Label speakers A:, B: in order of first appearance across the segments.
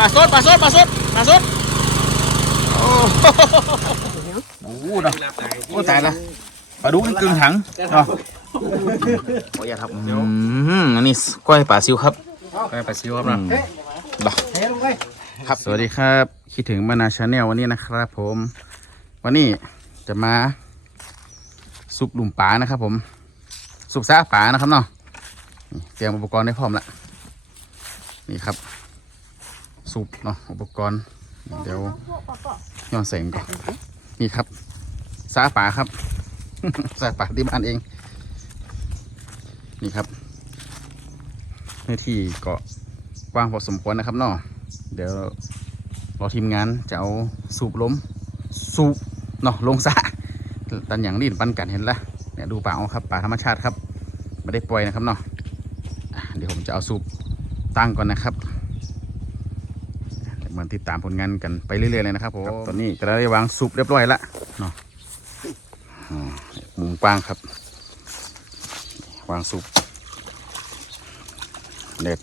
A: ปลาสดปลาสดปลาสดปลาสดโอ้โหโอ้โหเนาะโอ้ตายละปลาดุกกึ่งถังเนาะขออย่าตครับอืมอันนี้ก้อยปลาซิวครับก้อยปลาซิวครับเนาะดอก
B: เทลงไป
A: ครับสวัสดีครับ คิดถึงมานาชาแนลวันนี้นะครับ ผม วันนี้จะมาซุปหลุมปลานะครับ ผมซุปซาปลานะครับเนาะนี่เตรียมอุปกรณ์ได้พร้อมแล้วนี่ครับ ซุปเนาะอุปกรณ์ เดี๋ยวย้อนแสงก่อนนี่ครับซาปลาครับซาปลาที่บ้านเอง นี่ครับเนื้อที่เก็กว้างพอสมควรนะครับเนาะเดี๋ยวรอทีมงานจะเอาสูบล้มสูบเนาะลงสระตันอย่างนี้ปันกันเห็นละเนี่ยดูป่าครับป่าธรรมชาติครับไม่ได้ปล่อยนะครับเนาะอะเดี๋ยวผมจะเอาสูบตั้งก่อนนะครับ มันติดตามผลงานกันไปเรื่อยๆเลยนะครับผมตอนนี้ก็ได้วางสูบเรียบร้อยละเนาะอ่ามุมกว้างครับ วางสูบเด็ด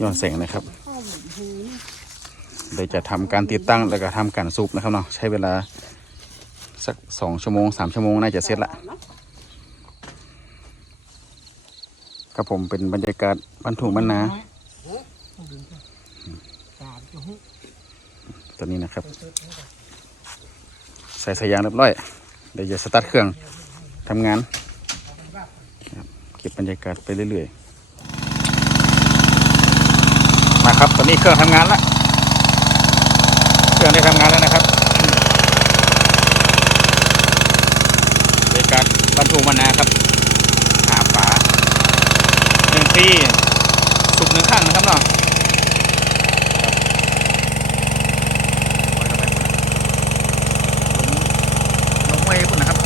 A: ย้อนแสงนะครับเดี๋ยวจะทำการติดตั้งแล้วก็ทำการสูบนะครับเนาะใช้เวลาสักสองชั่วโมงสามชั่วโมงน่าจะเสร็จละครับผมเป็นบรรยากาศบ้านทุ่งบ้านนา ตอนนี้นะครับ ใส่สายยางเรียบร้อย เดี๋ยวจะสตาร์ทเครื่องทำงานเก็บบรรยากาศไปเรื่อยๆ มาครับ ตอนนี้เครื่องทำงานแล้ว เครื่องได้ทำงานแล้วนะครับบรรยากาศบรรทุกมะนาครับหาฝาหนึ่งปีสุกหนึ่งข้างนะครับเนาะลงไว้พุ่นนะครับ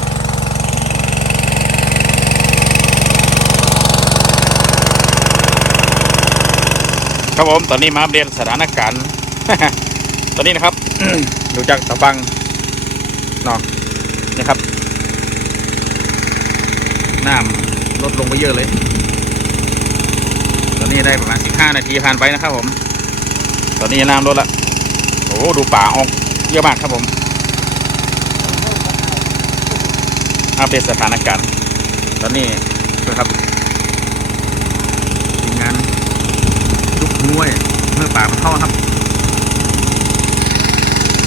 A: ครับผมตอนนี้มาอัปเดตสถานการณ์ ตอนนี้นะครับ ดูจากตะบังนาะนี่ครับน้ำลดลงไปเยอะเลย ตอนนี้ได้ประมาณ 15 นาทีผ่านไปนะครับผม ตอนนี้น้ำลดละโอ้ดูป่าออกเยอะมากครับผม อัปเดตสถานการณ์ ตอนนี้นะครับทีมงาน ลุกห้วยเมื่อป่ามันเข้าครับ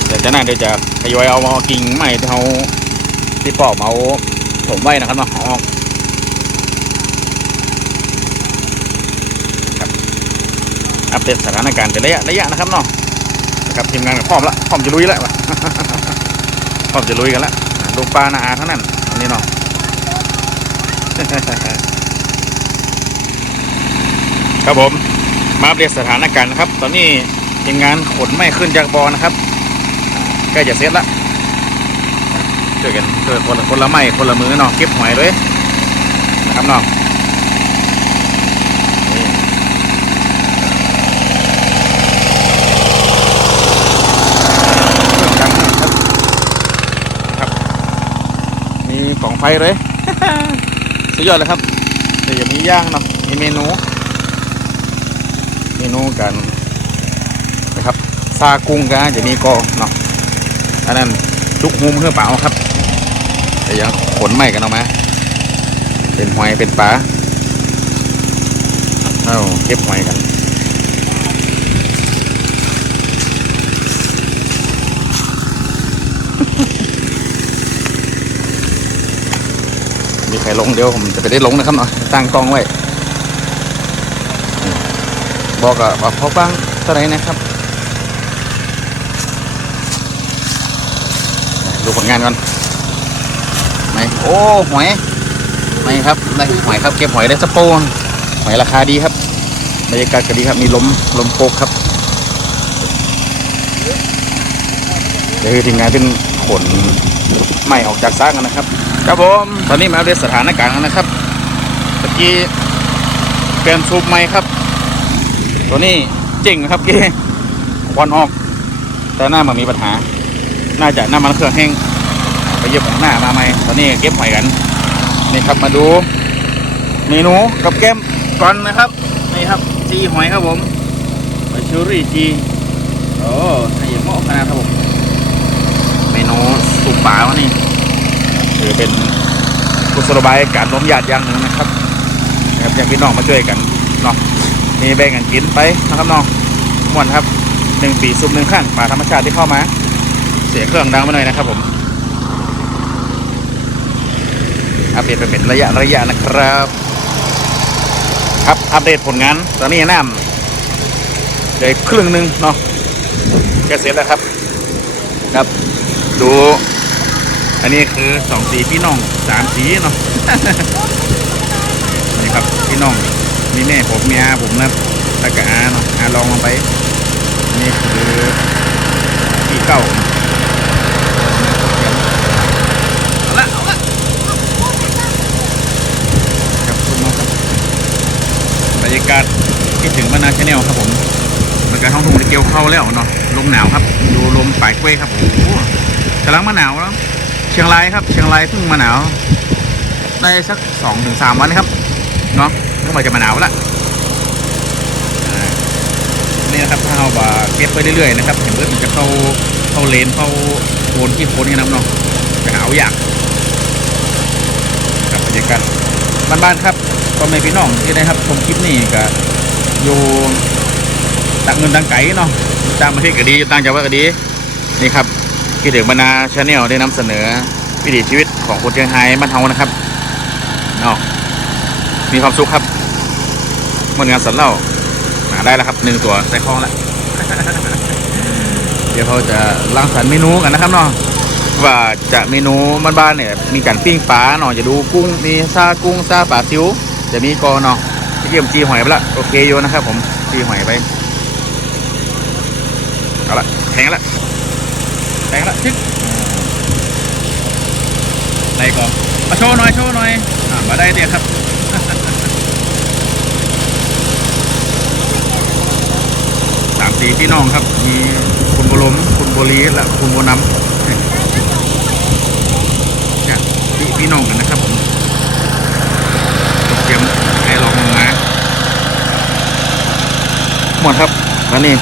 A: เดี๋ยวจากนั้นเดี๋ยวจะทยอยเอามากิ่งใหม่ที่เขาที่ปอกมาเอาถมไว้นะครับเนาะเออกครับอัปเดตสถานการณ์เป็นระยะระยะนะครับเนาะนะครับทีมงานก็พร้อมละพร้อมจะลุยแล้วพร้อมจะลุยกันละลูกปลาหนาอาทั้งนั้นอันนี้เนาะครับผม มาอัปเดตสถานการณ์นะครับ ตอนนี้ทีมงานขนไม่ขึ้นจากบอนะครับใกล้จะเสร็จละช่วยกันช่วยคนละคนละไม้คนละมือเนาะเก็บหอยเลยนะครับเนาะนี่เครื่องมีกล่องไฟเลย สุดยอดเลยครับเดี๋ยวจะมีย่างเนาะมีเมนู เมนูกันนะครับซากุ้งกันจะมีกอเนาะอันนั้นลุกมุมเพื่อเปล่าครับแต่ยังขนไหม่กันออกมา เป็นหอยเป็นปลาเอาเก็บหอยกันมีใครลงเดี๋ยวผมจะไปได้ลงนะครับเนาะตั้งกล้องไว้ บอกกับว่าพอบ้างเท่าไหรนะครับดูผลงานก่อนไหนโอ้หอยไม่ครับได้หอยครับเก็บหอยได้สะโปนหอยราคาดีครับบรรยากาศก็ดีครับมีลมลมโกกครับเดี๋ยวคือทีมงานเป็นขนไม่ออกจากซากกันนะครับครับผมตอนนี้มาอัปเดตสถานการณ์กันนะครับตะกี้เปลี่ยนซูปใหม่ครับ ตัวนี้เจ๋งครับเก้ควันออก แต่หน้ามันมีปัญหา น่าจะน้ำมันเครื่องแห้งไปเย็บของหน้ามาไหมตอนนี้เก็บหอยกัน นี่ครับมาดู เมนูกับแก้มก่อนนะครับ นี่ครับซีหอยครับผมไปชิวรี่จีโอ้ให้เหมาะขนาดครับผม เมนูสุปปลาวะนี่ถือเป็นกุศโลบายการล้มญาติอย่างหนึ่งนะครับนะครับอยากพี่น้องมาช่วยกันเนาะ นี่แบ่งกันกินไปนะครับน้องม่วนครับหนึ่งปีซุปหนึ่งข้างป่าธรรมชาติที่เข้ามา เสียเครื่องดังมาหน่อยนะครับผมอัปเดตไปเป็นระยะระยะนะครับ ครับอัปเดตผลงานตอนนี้น้ำเหลยครึ่งหนึ่งเนาะแกเสร็จแล้วครับครับ ดู อันนี้คือสองสีพี่น้องสามสีเนาะนี่ครับพี่น้อง นี่แม่ผมมียผมนะตะกะอาเนาะอาลองมาไป นี่คือพี่เก้าเอาละเอาละครับคุณน้อครับบรรยากาศคิดถึงบรรณาชาแนลครับผมบรรยากาศท้องทุ่งจะเกี่ยวเข้าแล้วเนาะลมหนาวครับ ดูลมป่ายกล้วยครับโอ้โหกำลังมาหนาวแล้วเชียงรายครับ เชียงรายเพิ่งมาหนาว ได้สักสองถึงสามวันครับเนาะ เมื่อไหร่จะมาหนาวละนี่นะครับถ้าเอาบาเก็บไปเรื่อยๆนะครับเห็นเบิร์ดมันจะเข้าเข้าเลนเข้าโคนที่โคนกันนะเนาะจะหาวอยากกับบรรยากาศบ้านๆครับก็ไม่พี่น้องที่ได้ครับชมคลิปนี้ก็อยู่ต่างเงินต่างไก่เนาะตางประเทศก็ดีต่างจังหวัดก็ดีนี่ครับคิดถึงบรรณาชาแนลได้นำเสนอวิถีชีวิตของคนเชียงไฮ้บ้านเฮานะครับเนาะ มีความสุขครับมนงานสันเล่าหาได้แล้วครับหนึ่งตัวใส่คลองแล้วเดี๋ยวเขาจะรังสรรเมนูกันนะครับเนาะว่าจะเมนูบ้านๆเนี่ยมีการปิ้งปลาเนาะจะดูกุ้งมีซากุ้งซาปลาซิวจะมีกอเนาะเยี่ยมจีหอยไปละโอเคอยู่นะครับ ผมจีหอยไปเอาละแข็งละแตงละชึกได้ก่อนมาโชว์หน่อยโชว์หน่อยอ่ามาได้เดียครับ สีพี่น้องครับ มีคุณบุลมคุณบุรีและคุณบุน้ำเนี่ยพี่พี่น้องกันนะครับผมเตรียมให้ลองมาหมดครับแล้วนี่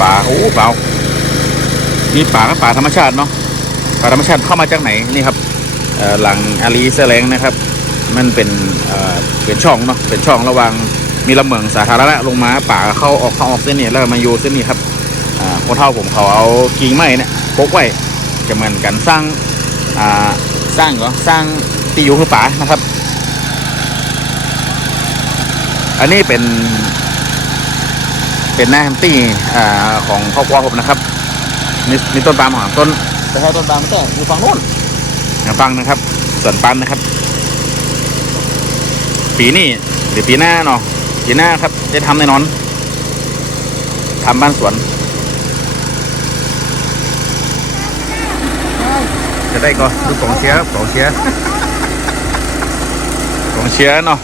A: ป่าโอ้เปล่ามีป่าก็ป่าธรรมชาติเนาะป่าธรรมชาติเข้ามาจากไหนนี่ครับหลังอาลีเสแลงนะครับ มันเป็นเอ่อเป็นช่องเนาะเป็นช่องระหว่างมีลำเหมืองสาธารณะลงมาป่าเข้าออกเข้าออกเส้นนี้แล้วมาอยู่เส้นนี้ครับอ่าคนเท่าผมเขาเอากิ่งไม้เนี่ยปกไว้จะเหมือนกันสร้างอ่าสร้างเหรอสร้างที่อยู่คือป่านะครับ อันนี้เป็น เป็นหน้าแฮมตี้อ่าของครอบครัวผมนะครับมีมีต้นปาล์มของต้นแต่ถ้าต้นปาล์มมันก็อยู่ฝั่งโน้นอย่าฟังนะครับส่วนปันนะครับ ปีนี้หรือปีหน้าเนาะปีหน้าครับจะทำแน่นอนทำบ้านสวน จะได้ก็ดูของเชียร์ครับกองเชียร์ของเชียร์เนาะ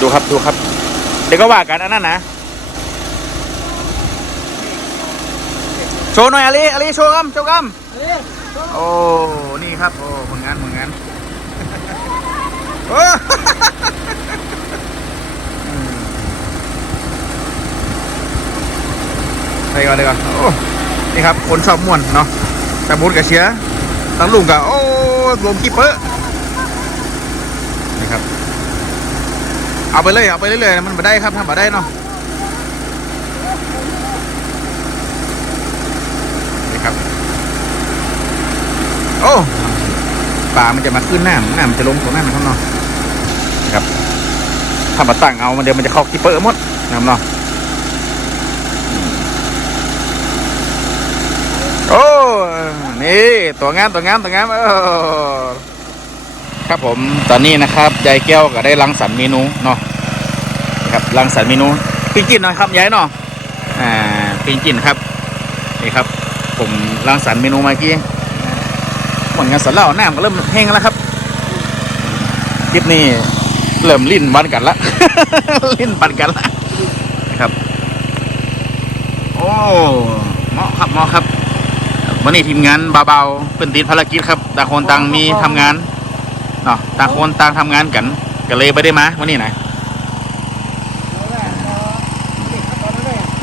A: ดูครับดูครับ เดี๋ยวก็ว่ากันอันนั้นนะโชว์หน่อยอาลีอาลีโชว์กัมโชว์กัมโอ้ นี่ครับ โอ้ผลงานผลงานโอ้ไปก่อนเลยก่อนโอ้นี่ครับ คนชอบม่วนเนาะตะบูดกับเชียร์ตั้งลุงกับโอ้ลมกีเปอร์นี่ครับ เอาไปเลยเอาไปเรื่อยๆมันมาได้ครับทำมาได้เนาะนี่ครับ โอ้ปลามันจะมาขึ้นน้ำน้ำมันจะลงตรงนั้นนะครับเนาะนะครับถ้ามาตั้งเอามันเดี๋ยวมันจะเข้าคีเปอร์หมดนะครับเนาะโอ้ นี่ ตัวงามตัวงามตัวงามเออ ครับผมตอนนี้นะครับยายแก้วก็ได้รังสรรค์เมนูเนาะครับรังสรรค์เมนูปิ้งจินน่อยครับยายเนาะอ่าปิ้งจินครับนี่ครับ ผมรังสรรค์เมนูมาเมื่อกี้เหมือนกันสเล่าหน้ามันเริ่มแห้งแล้วครับคลิปนี้เริ่มลิ้นวันกันละลิ้นปันกันละนะครับ โอ้เหมาะครับเหมาะครับ วันนี้ทีมงานเบาๆเป็นติดภารกิจครับต่างคนต่างมีทำงาน เนาะต่างคนต่างทำงานกันก็เลยไม่ได้มาวันนี้นะ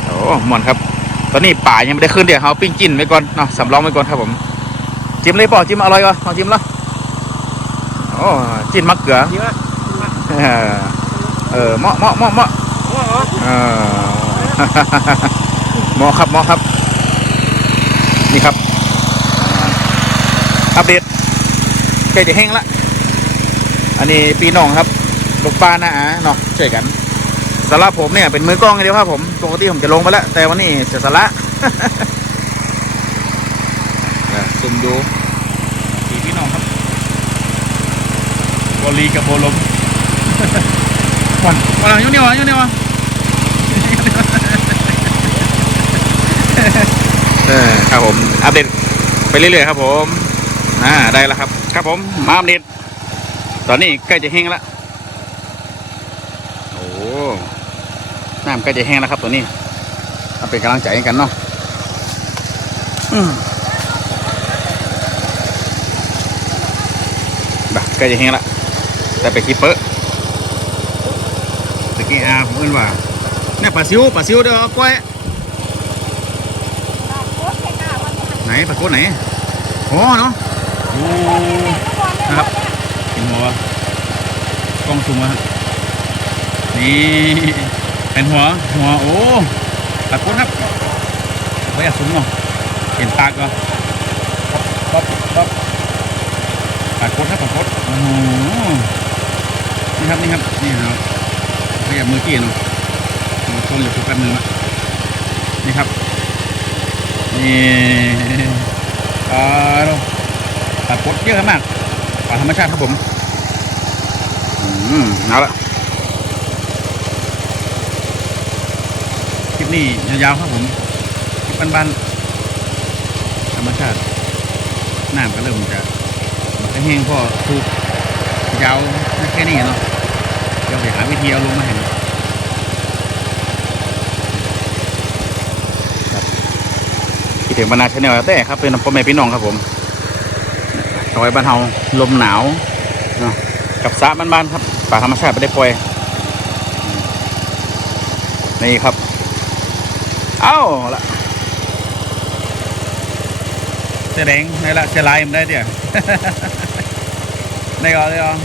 A: โอ้หมอนครับ ตอนนี้ป่ายังไม่ได้ขึ้นเดี๋ยวเขาปิ้งจิ้นไว้ก่อนเนาะสำรองไว้ก่อนครับผม จิ้มเลยป่อจิ้มอร่อยก่อนเอาจิ้มแล้วโอ้จิ้มมะเขือ
B: ดีป่ะ
A: เออเออเหมาะเหมาะเหมาะเหมาะ
B: โอ้โห
A: เออเหมาะครับเหมาะครับ นี่ครับ อัปเดตใกล้จะแห้งละ อันนี้ปีน้องครับลูกปลาหน้าอาเนาะช่วยกันสาระผมเนี่ยเป็นมือกล้องอย่างเดียวครับผมปกติผมจะลงไปแล้ว แต่วันนี้จะสาระเดี๋ยวซุ่มดูสี่พี่น้องครับบอลีกับโบลมวันวันยุ่งเนี่ยวะยุ่งเนี่ยวะเออครับผมอัปเดตไปเรื่อยๆครับผมอ่าได้แล้วครับ ครับผมมาอัปเดต ตอนนี้ใกล้จะแห้งแล้วโอ้น้ำใกล้จะแห้งแล้วครับตัวนี้เอาเป็นกำลังใจกันเนาะบ่ะใกล้จะแห้งแล้วแต่ไปคีเปอร์ตะกี้อาผมเอิ้นว่าเนี่ยปลาซิวปลาซิวเดี๋ยวเอาก้อยไหนปลากดไหนโอ้เนาะโอ้นะครับ เห็นหัวกล้องซูมมาครับนี่เป็นหัว หัว โอ้ปลากดครับไม่อยากซูมเนาะเห็นปากก็ป๊อบป๊อบปลากดครับปลากดโอ้โหนี่ครับนี่ครับนี่ครับขยับมือกี้เนาะมือต้นอยู่ทุกแป๊บนึงละนี่ครับนี่ปลาปลากดเยอะมาก ธรรมชาติครับผม อืมเอาละคลิปนี้ยาวๆครับผมคลิปบ้านๆธรรมชาติน้ำก็เริ่มจะมันก็แห้งพราะถูกยาวแค่นี้เนาะเดี๋ยวไปหาวิธีเอาลงมาให้คิดถึงบรรณาชาแนลแต่ครับเป็นพ่อแม่พี่น้องครับผม ซอยบ้านเฮาลมหนาวเนาะกับสระบ้านๆครับป่าธรรมชาติไม่ได้ปล่อยนี่ครับ เอ้าละเสแดงนี่ละเสลายมันได้เดี๋ยวได้ก่อนได้ก่อน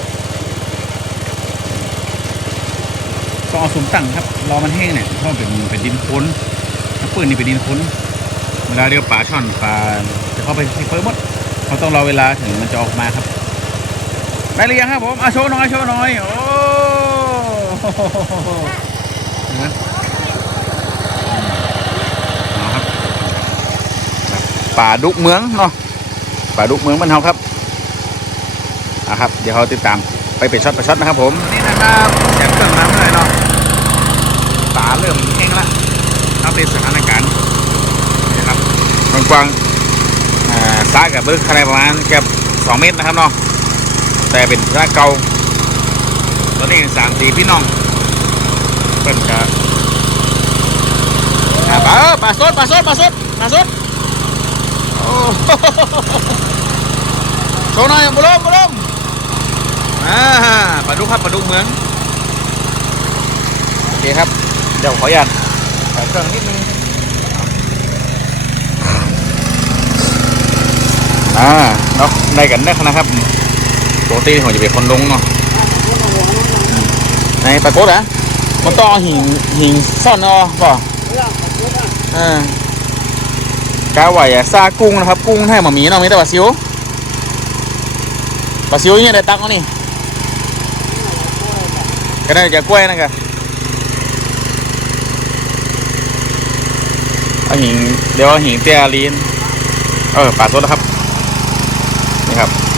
A: ต้องเอาสุมตั้งครับ รอมันแห้งเนี่ยเพราะเป็นเป็นดินค้นถ้าปืนนี่เป็นดินค้นเวลาเรียกปลาช่อนปลาจะเข้าไปที่เฟิร์มหมด เขาต้องรอเวลาถึงมันจะออกมาครับได้หรือยังครับผมอะโชว์หน่อยโชว์หน่อยโอ้เห็นไหมเอาครับป่าดุกเมืองเนาะป่าดุกเมืองบ้านเฮาครับอะครับ เดี๋ยวเขาติดตามไปไปช็อตไปช็อตนะครับผมนี่นะครับแจกเครื่องน้ำเลยเนาะป่าเริ่มแห้งละอัปเดตสถานการณ์นะครับกว้าง ๆอ่าซ้ากับบึกขนาดประมาณเกือบสองเมตรนะครับเนาะแต่เป็นซ้ายเก่าตอนนี้สามสีพี่น้องเพิ่นจะอ่าปลาเออปลาสดปลาสดปลาสดปลาสดโอ้โชว์หน่อยบุลมบุลมอ่าปลาดุกครับปลาดุกเมืองโอเคครับเดี๋ยวขออนุญาตใส่เครื่องนิดนึง อ่าเนาะได้กันได้นะครับปกติผมจะเป็นคนลงเนาะในปลากดอะมันต้องเอาหิงหิงซ่อนเนาะป่ะอ่ากาไหวอะซากุ้งนะครับกุ้งให้หมามีเนาะมีแต่ปลาซิวปลาซิวเนี่ยได้ตักเอานี่ก็ได้จะกล้วยนะกะเอาหิงเดี๋ยวเอาหิงเตียลีนเออปลาสดนะครับนี่ครับ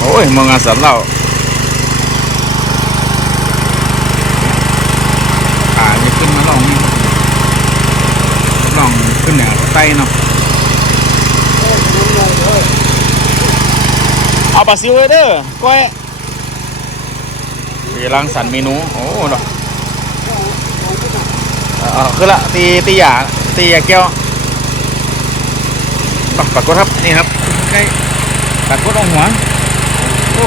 A: โอ้ยมองงานสันเราขาจะขึ้นมาลองนี่ลองขึ้นเหนือใต้เนาะเอาปลาซิวไว้เด้อก้อยตีรังสรรค์เมนู โอ้เนาะเออคือละตีตีหยาตีหยาแก้วปะปรากฏครับ นี่ครับใกล้ปรากฏเอาหัวโอ้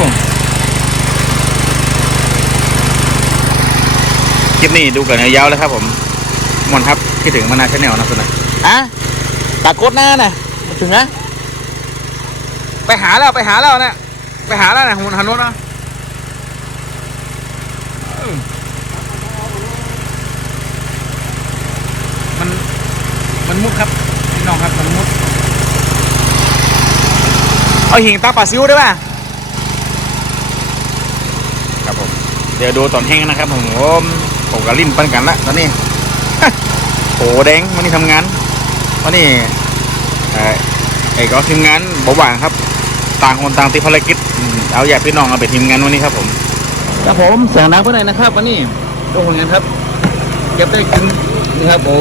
A: ค ลิปนี้ดูกันยาวๆเลยครับ ผมมอนครับคิดถึงมานาชาแนลนะสุดนะอะปรากฏหน้าน่ะมาถึงนะไปหาแล้วไปหาแล้วเนี่ยไปหาแล้วนะหุ่นหันโน้นนะมันมันมุดครับพี่น้องครับมันมุดเอาหิงตาปลาซิวได้ป่ะครับผม เดี๋ยวดูตอนแห้งนะครับผม ผมกับลิ้นปั้นกันละตอนนี้โหแดงวันนี้ทำงานวันนี้ไอ้ก็ทีมงานบอกว่างครับ ต่างคนต่างติดภารกิจเอาอยากพี่น้องเอาไปทีมงานวันนี้ครับผมครับผมเสียงดังเพื่อนหน่อยนะครับวันนี้ดูผลงานครับเก็บได้กินนะครับโอ้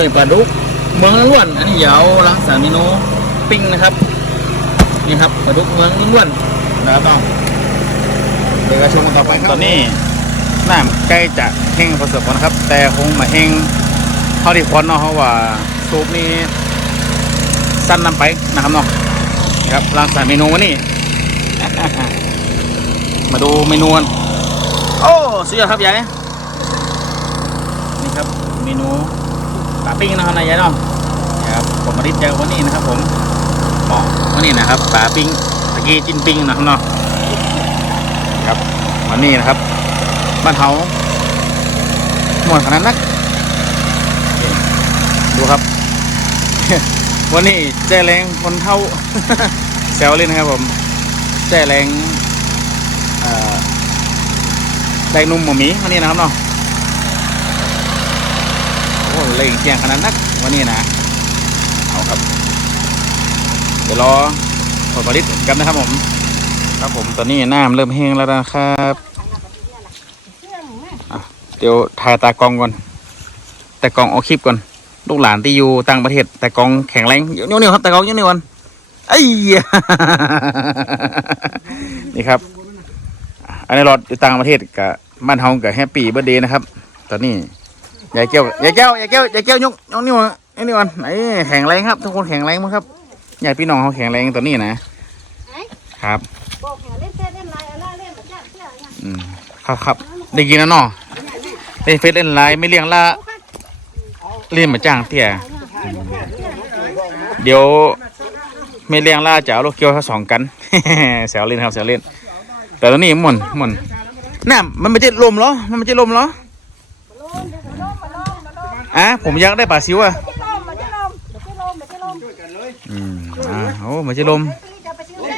A: ยปลาดุกเมืองล้วนอันนี้ยาวรังสรรค์เมนูปิ้งนะครับนี่ครับปลาดุกเมืองล้วนนะครับน้องเดี๋ยวก็ชมกันต่อไปครับตอนนี้ น้ำใกล้จะแห้งพอสมควรนครับ แต่คงมาแห้งเท่าที่ควรเนาะเพราะว่าซุปนี้สั้นนำไปนะครับเนาะครับรังสรรค์เมนูวันนี้ มาดูเมนูกันโอ้สุดยอดครับยายนี่ครับเมนูปลาปิ้งนะครับนายยายเนาะครับผมมาดิบเจอวันนี้นะครับผมอ๋อวันนี้นะครับปลาปิ้งตะกี้จิ้นปิ้งนะครับเนาะครับวันนี้นะครับ บ้านเฮาหมดขนาดนัก ดูครับ วันนี้แจ้แรงคนเท่าแซวเล่นนะครับผมแจ้แรงแรงนุ่มหมูมีวันนี้นะครับเนาะโอ้เล่งเสียงขนาดนักวันนี้นะเอาครับ เดี๋ยวรอผลผลิตกันนะครับผม ครับผมตอนนี้น้ำเริ่มแห้งแล้วนะครับ ดี๋ยวถ่ายตากล้องก่อนแต่กล้องเอาคลิปก่อน ลูกหลานที่อยู่ต่างประเทศแต่กล้องแข็งแรงนิ้วนิ้วๆครับแต่กล้องนิ้วนิ้วๆก่อนไอ้ยนี่ครับ อันนี้รออยู่ต่างประเทศกับบ้านเฮากับแฮปปี้เบ t ร์ a เดย์นะครับ ตอนนี้ยายแก้วยายแก้วยายแก้วยายแก้วยกยกนิ้วมาไอ้นี่วันไหนแข็งแรงครับ ทุกคนแข็งแรงมั้งครับยายพี่น้องเขาแข็งแรงตัวนี้นะครับ
B: บอกอย่าเล่นเต้นเล่นลายอะไรเล่นแบบนี้เพื่อเนี่ย
A: อืมครับครับ ได้ยินแล้วเนาะ เล่นเฟซเล่นไลน์ไม่เลี้ยงละเล่นมาจ้างเตี้ยเดี๋ยวไม่เลี้ยงล่าจะเอาลูกเกียวทั้งสองกันแซวเล่นครับแซวเล่น แต่ตอนนี้หมุนหมุนน่ะมันไม่ใช่ลมเหรอมันไม่ใช่ลมเหรออะผมอยากได้ปลาซิวอะ
B: จะลมมันจะลมจะลมจะลม
A: อืมอ่าโอ้ไม่ใช่ลม
B: จะไปซื้อแม่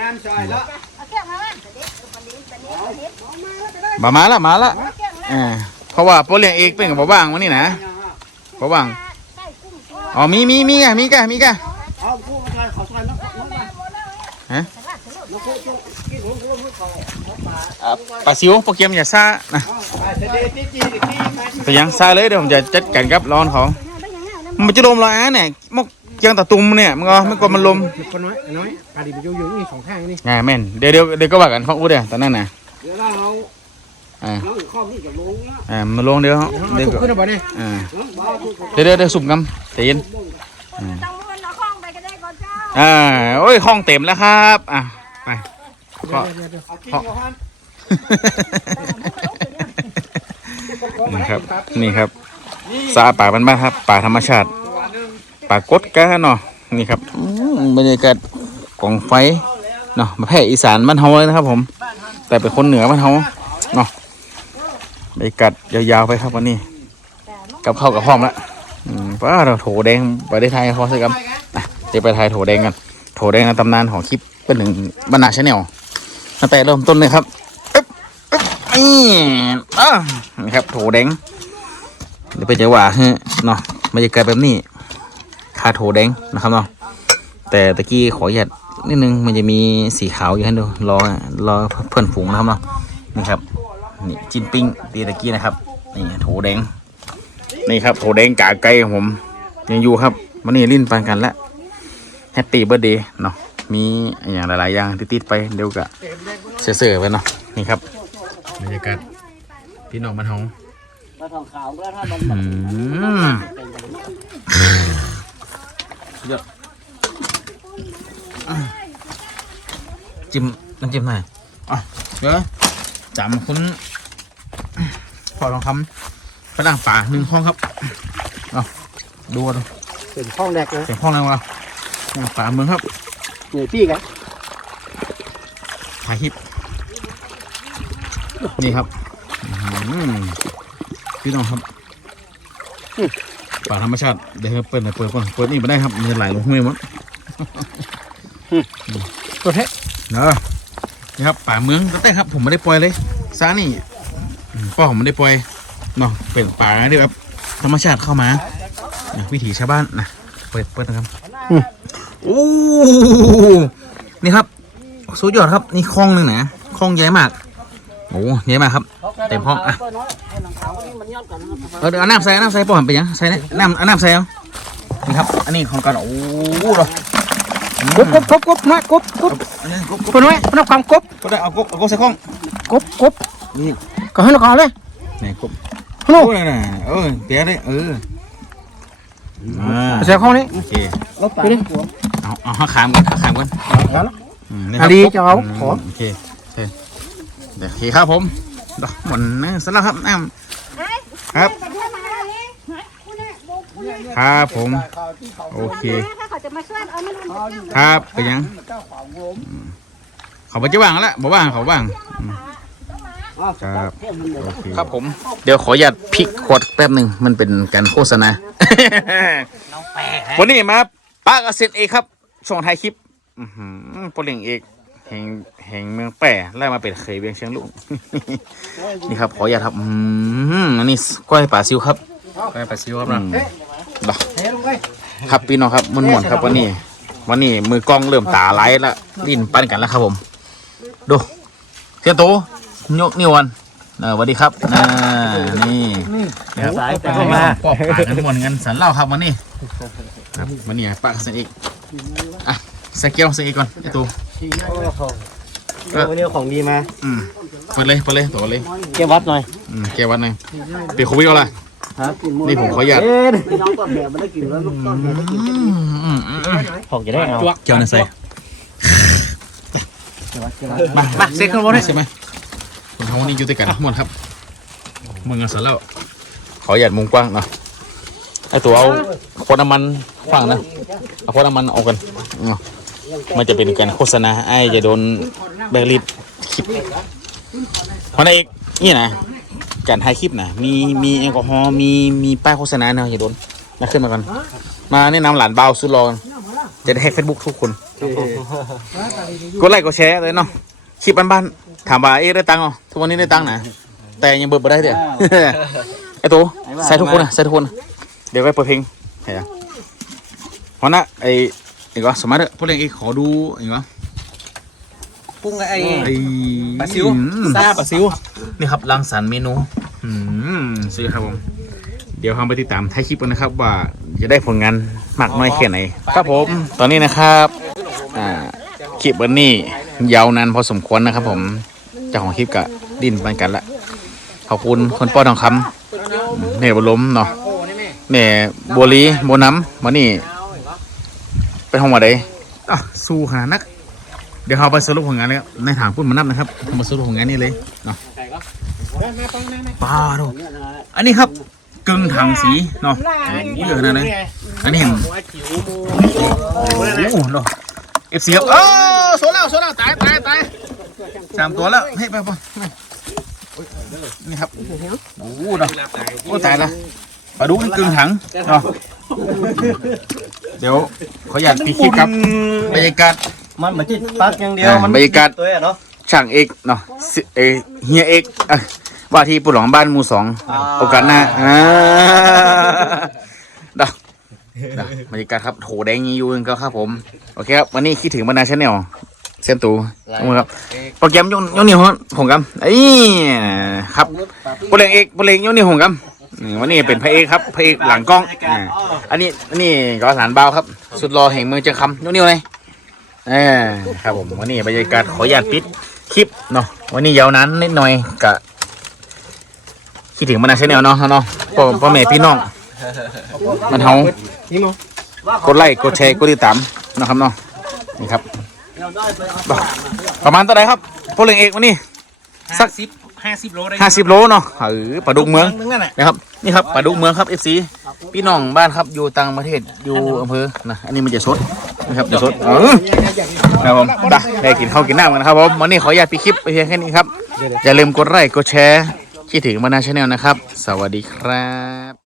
B: น้ำซอยแล้วเอาแก้วมาวันนี้วันนี้วันนี้วันนี้
A: มามาละมาละ
B: แก้วแล้ว
A: อ่า เพราะว่าโปรเลี้ยงเอกเป็นกับบ่ว่างวันนี้นะบ่ว่าง
B: ใส่กุ้งตัว
A: อ๋อมีมีมีอะมีกะมีกะ
C: เอาผู้มาทายขอซอยน้ำน้ำมา
A: ฮะ
C: น้ำผู้กินหัวผู้ผู้เขา
A: อ่าปลาซิวโปรแกรมอย่าซ่านะ
C: ไปเสด็จที่จีนที่มา
A: แต่ยังซ่าเลยเดี๋ยวผมจะจัดการกับร้อนเขามันจะลมเหรออะเนี่ยมกเกียงตะตุ่มเนี่ยมันก็ไม่กลัวมันลม
C: คนน้อยน้อยปลาดิบอยู่อยู่นี่สองข้างนี่
A: ง่ายแม่นเดี๋ยวเดี๋ยวเดี๋ยวก็ว่ากันฟังอู้เดี๋ยวตอนนั้นน่ะ
C: เดี๋ยวเราเอา
A: อ่า
C: น้องข้อนี่จะลงนะ
A: อ่ามาลงเดี๋ยว
C: เอา
A: เดี๋ยว
C: ถูก
A: ก็
C: ขึ้นหรือเปล่าเนี่ย
A: อ่า
C: บ้าถูก
A: เดี๋ยวเดี๋ยวเดี๋ยวสุ่มกันใจเย็น
B: ต้องมือเราคล้องไปก็ได้ก่อนเจ้า
A: อ่าโอ้ยห้องเต็มแล้วครับอะไปก็
C: เอากินเอาฮัน
A: นี่ครับนี่ครับสะอาดป่าบ้านๆครับ ป่าธรรมชาติ
C: ตัวนึง
A: ป่ากดกะเนาะนี่ครับอืมบรรยากาศกองไฟเนาะมาแพร่อีสานบ้านเฮาเลยนะครับผม แต่เป็นคนเหนือบ้านเฮาเนาะ บรรยากาศยาวๆไปครับวันนี้ กับข้าวกับพร้อมแล้วอืมป้าเราโถแดงไปได้ไทยเขาใช่ครับอะเดี๋ยวไปไทยโถแดงกัน โถแดงในตำนานของคลิปเป็นหนึ่งบรรณาชาแนลตั้งแต่เริ่มต้นเลยครับนี่อะครับโถแดงเดี๋ยวไปจะว่าเฮ้ยเนาะบรรยากาศแบบนี้คาโถแดงนะครับเนาะแต่ตะกี้ขอหยัดนิดนึงมันจะมีสีขาวอยู่ให้ดูรอรอเพื่อนฝูงนะครับเนาะนี่ครับ นี่จิ้นปิ้งตีตะกี้นะครับ นี่โถแดง นี่ครับโถแดงกาไก่ของผม ยังอยู่ครับวันนี้ลิ้นปันกันละแฮปปี้เบ t ร์เดย์เนาะมีอย่างหลายๆอย่างที่ติดไปเดี๋ยวกะเสือๆไปเนาะนี่ครับบรรยากาศพี่น้องมันหอง
C: มาทองขาวก็ถ้ามัน
A: เยอะจิ้มน้ำจิ้มหน่อยอะเดี๋ยว จำคุณพอลองคำฝรั่งป่าหนึ่งห้องครับเอาดูดู
C: เป็นห้องแรกเลย
A: เสียงห้องอะไรวะป่าเมืองครับ
C: เหนื่อยพี่กัน
A: ถ่ายคลิปนี่ครับอื้อหือพี่น้องครับป่าธรรมชาติเดี๋ยวเปิดหน่อยเปิดก่อนเปิดนี่ไม่ได้ครับมันจะไหลลงห้วยหมด
C: ตัวแท้
A: เนอะ นี่ครับป่าเมืองตั้งแต่ครับผมไม่ได้ปล่อยเลยซานี่อืมพ่อผมไม่ได้ปล่อยเนาะเป็นป่าที่แบบธรรมชาติเข้ามานะวิถีชาวบ้านนะเปิดเปิดนะครับโอ้นี่ครับสุดยอดครับนี่คลองหนึ่งนะคลองใหญ่มากโอ้ใหญ่มากครับเต็มห้องอะเออเดี๋ยวเอาน้ำใส่เอาน้ำใส่ป่อนไปยังใส่เนี่ยน้ำเอาน้ำใส่เอานี่ครับอันนี้ของกันโอ้โหเหรอ ก
C: บกบกบกบน้อยกบกบ
A: อันนี้กบกบ
C: คนน้อยนับความกบ
A: ก็ได้เอากบเอากบใส่ข้อง
C: กบกบ
A: นี่
C: ก็ให้เราก่อนเลย
A: นี่กบ
C: ฮัลโหล
A: โอ้ยน่ะเออเปียได้เอออ่า
C: ใส่ข้องนี้
A: โอเค
C: ไปดิ
A: เอาเอาห้าขามกันห้าขามกันอืมนี่ค
C: อั
A: รั
C: น
A: บ
C: นี้
A: กบ
C: จะเอา
A: อืม
C: ขอ
A: โอเคโอเคเดี๋ยวโอเคครับผมดอกหมดนะสำหรับครับน้ำครับ ครับผม โอเค
B: เขาจะมาช่วยเอาไม่รู้
A: ครับไปยังเขาไปจะว่างแล้วบอกว่างเขาว่างครับโอเคครับผม เดี๋ยวขออนุญาตพลิกขวดแป๊บหนึ่งมันเป็นการโฆษณา วันนี้มาป้าเกษตรเอกครับส่งท้ายคลิปอือหือโปรเลียงเอกแห่งแห่งเมืองแปร่ไล่มาเป็นเคยเวียงเชียงลุง นี่ครับขออนุญาตครับอืมอันนี้ก้อยป่าซิวครับก้อยป่าซิวครับนะ ดอก
C: เฮ้ยลงไป
A: ครับพี่น้องครับมันหมวนครับวันนี้วันนี้มือกล้องเริ่มตาไหลแล้วลิ้นปั้นกันแล้วครับผม ดูเสียโตยกนิ้ววันเออสวัสดีครับอ่านี่นะครับ
C: สายแต่
A: ก็
C: ก็
A: มา
C: มา
A: ปอบปากกันหมวนกันสันเล่าครับวันนี้ครับวันนี้ปากสันอีกอะใส่เกี๊ยวใส่อีกก่อนไอ้ตู
C: โอ้โหวันนี้ของดีมา
A: อืมเปิดเลยเปิดเลยตัวเลย
C: เก็บวัดหน่อย
A: อืมแกวันหนึ่งปีโควิดเอาละ
C: ครับ
A: นี่ผมขออนุญาต
C: เอ๊ะน้องต้นแบบมันได้กินแล้วลูกต้นแบบได้กิน
A: อืมอืมอืมอืม
C: ของจะได้เอา
A: เกี๊ยวในใส่มามาเซ็กข้างบนใช่ไหมคนทั้งวันนี้อยู่ด้วยกันทั้งหมดครับมึงกันสันแล้ว ขออนุญาตมุมกว้างเนาะไอตัวเอาขวดน้ำมันฟังนะเอาขวดน้ำมันเอากันเนาะมันจะเป็นการโฆษณาไอ้จะโดนแบกลิดคลิปเพราะในนเอกนี่นะ การถ่ายคลิปนะมีมีแอลกอฮอล์มีมีป้ายโฆษณาเนาะอย่าโดนนะขึ้นมากันมาแนะนำหลานเบาสุดรอจะได้แฮกเฟซบุ๊กทุกคนกดไลค์กดแชร์เลยเนาะคลิปบ้านๆถามว่าเอ๊ะได้ตังค์เหรอทุกวันนี้ได้ตังค์นะแต่ยังเบิดไม่ได้เดี๋ยวไอ้ตัวใส่ทุกคนนะใส่ทุกคน เดี๋ยวไปเปิดเพลงเห็นยังเพราะนะไอ้อีกวะสมัยเด้อพวกเรื่องอีกขอดูอีกวะ
C: ปรุงไอ้
A: ไอ้
C: ปลาซิว
A: อืม
C: ซาปลาซิว
A: นี่ครับรังสรรค์เมนูอืมซื้อครับผม เดี๋ยวเราไปติดตามท้ายคลิปกันนะครับ ว่าจะได้ผลงานมากน้อยแค่ไหน ครับผม ตอนนี้นะครับอ่าคลิปวันนี้ยาวนานพอสมควรนะครับ ผมเจ้าของคลิปกะดิ้นปันกันละขอบคุณคนป้อทองคำแม่บุญล้มเนาะแม่บัวลีบัวน้ำวันนี้เป็นห้องมาได้อะสู้ขนาดนัก เดี๋ยวเราไปสรุปผลงานเลยครับในถางพุ่นมานับนะครับมาสรุปผลงานนี้เลยเนาะป้าดูอันนี้ครับกึ่งถังสีเนาะเยอะนะเลยอันนี้เห็นโอ้โหเนาะเอฟซีครับเออโซแล้วโซแล้วตายตายตายสามตัวแล้วเฮ้ยไปไปนี่ครับโอ้โหเนาะโอ้ตายละปลาดุกกึ่งถังเนาะเดี๋ยวขออยากปีคลิปครับบรรยากาศ
C: มันเหมือนจิตปักอย่างเดียว
A: อ่า
C: มัน
A: บรรยากาศ
C: ตัวเนาะ
A: ช่างเอกเนาะสิเอเฮียเอกเอ้ยว่าที่ปุหลองบ้านหมู่สอง
C: อ่า
A: โอกาสหน้าอ่าเดอกบรรยากาศครับโถแดงยี่ยูนก็ครับผม โอเคครับวันนี้คิดถึงบรรดาชาแนลเซมตูขอบคุณครับโปรแกรมยกยกนิ้วครับผมครับไอ้ยครับโปรเลงเอกโปรเลงยกนิ้วผมครับนี่วันนี้เป็นพระเอกครับพระเอกหลังกล้องอ่าอันนี้อันนี้ก็สารเบาครับ สุดรอแห่งเมืองเจังคำยกนิ้วเลยเออครับผมวันนี้บรรยากาศขออนุญาตปิดคลิปเนาะวันนี้ยาวนานนิดหน่อยกะคิดถึงมานาชาแนลเนาะเนาะพ่อพ่อแม่พี่น้องมันเฮา
C: นี่มั้ง
A: กดไลค์กดแชร์กดติดตามนะครับเนาะนี่ครับ ประมาณเท่าไหรครับพวกเลี้ยงเอกวันนี้สัก
C: สิบห้าสิบโลได้
A: ห้าสิบโลเนาะเออปลาดุกเมือง
C: นึงนั่นแหละ
A: นะครับ นี่ครับปลาดุกเมืองครับเอฟซีพี่น้องบ้านครับอยู่ต่างประเทศอยู่อำเภอนะอันนี้มันจะสดนะครับจะสดเออครับผมได้ได้กินข้าวกินน้ำกันนะครับผมวันนี้ขออนุญาตปิดคลิปไปเพียงแค่นี้ครับอย่าลืมกดไลค์กดแชร์คิดถึงมานาชาแนลนะครับ สวัสดีครับ